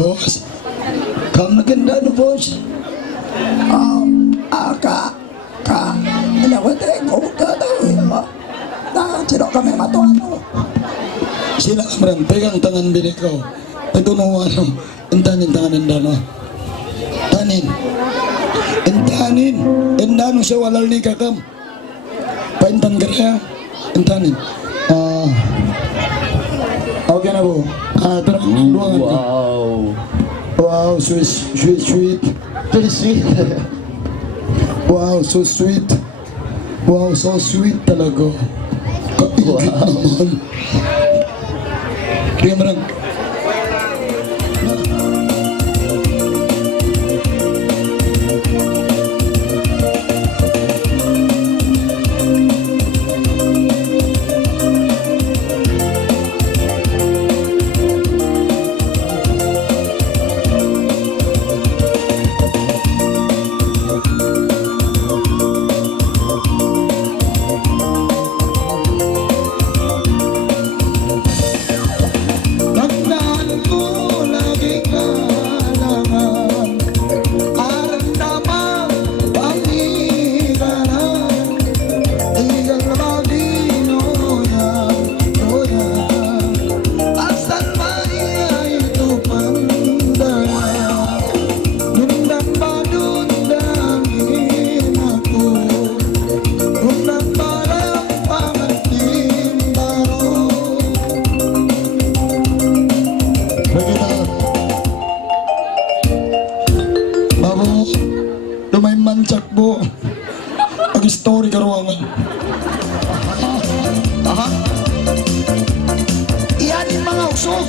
Boss, kang naganda no, boss. Ano ko tayo ka daw sino kami matuano Sila kamran, pegang tangan bini ko. Patunuan mo, intanin tangan indano. Tanin. Intanin. Indano siya walal ni kakam. Paintan kaya. Intanin. Okay na po. Tara, luangan ko. Wow. Wow, sweet, sweet, sweet. Very sweet. Wow, so sweet. Wow, so sweet talaga. Wow. Tingnan mo lang. Lumay mancak po. Ang story karuangan. aha iyan yung mga usog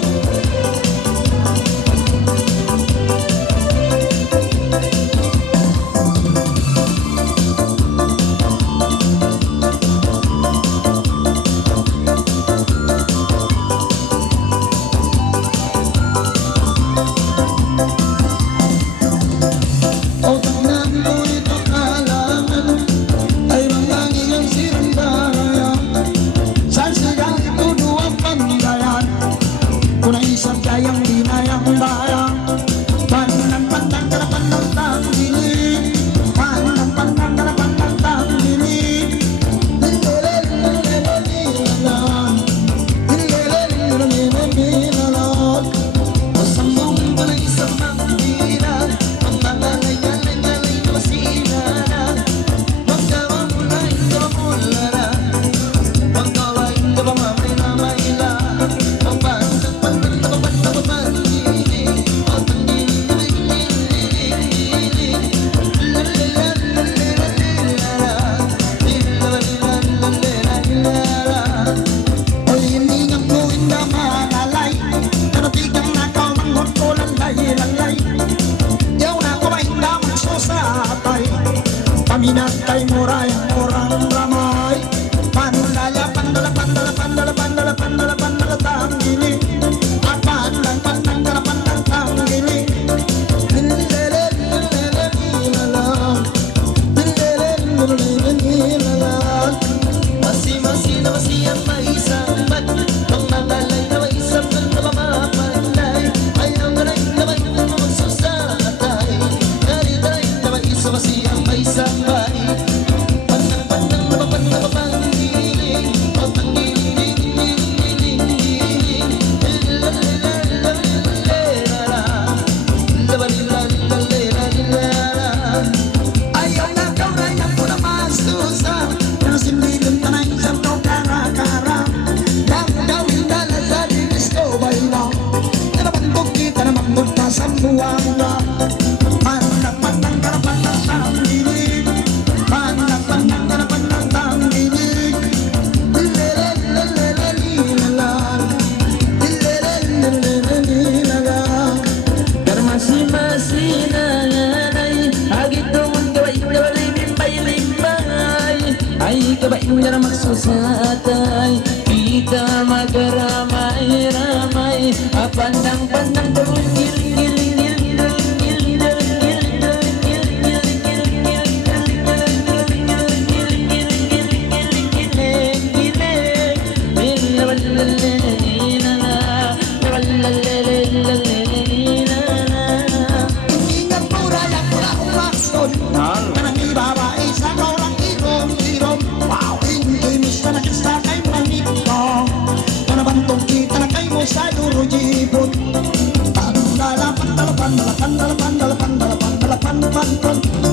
man